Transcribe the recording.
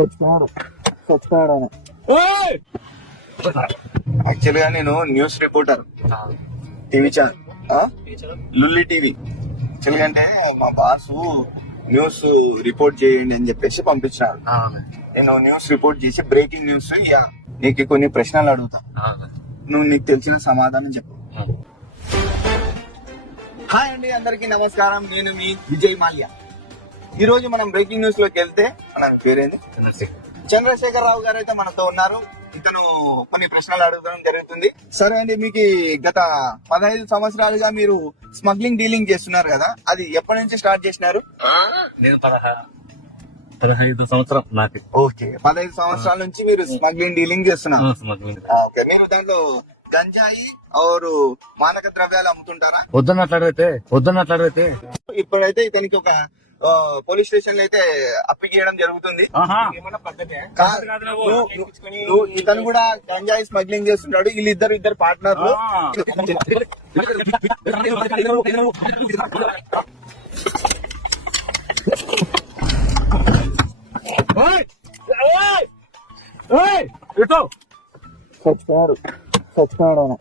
చచ్చిపోయాడు ఆయన. యాక్చువల్ గా నేను న్యూస్ రిపోర్టర్, టీవీ ఛానల్ లుల్లి టీవీ. యాక్చువల్ గా అంటే మా బాసు న్యూస్ రిపోర్ట్ చేయండి అని చెప్పేసి పంపించినాడు. నేను న్యూస్ రిపోర్ట్ చేసి బ్రేకింగ్ న్యూస్ నీకు కొన్ని ప్రశ్నలు అడుగుతా, నువ్వు నీకు తెలిసిన సమాధానం చెప్పు. హాయ్ అండి, అందరికీ నమస్కారం. నేను మీ విజయ్ మాల్యా. ఈ రోజు మనం బ్రేకింగ్ న్యూస్ లోకి వెళ్తే, మన పేరేంది, చంద్రశేఖర్ రావు గారు అయితే మనతో ఉన్నారు. ఇతను కొన్ని ప్రశ్నలు అడగడం జరుగుతుంది. సరే అండి, మీకు గత 15 సంవత్సరాలుగా మీరు స్మగ్లింగ్ డీలింగ్ చేస్తున్నారు కదా, అది ఎప్పటి నుంచి స్టార్ట్ చేసినారు? నేను 15 సంవత్సరం నాకు. ఓకే, 15 సంవత్సరాల నుంచి మీరు స్మగ్లింగ్ డీలింగ్ చేస్తున్నారు. ఓకే, మీరు దాంట్లో గంజాయి ఆరు మాదక ద్రవ్యాలు అమ్ముతుంటారా? వద్దన్నట్లయితే ఇప్పుడైతే ఇతనికి ఒక పోలీస్ స్టేషన్ లో అయితే అప్పికేయడం జరుగుతుంది. ఇతను కూడా గంజాయి స్మగ్లింగ్ చేస్తున్నాడు. వీళ్ళిద్దరు పార్ట్నర్లు. చచ్చిపోయాడు ఆయన.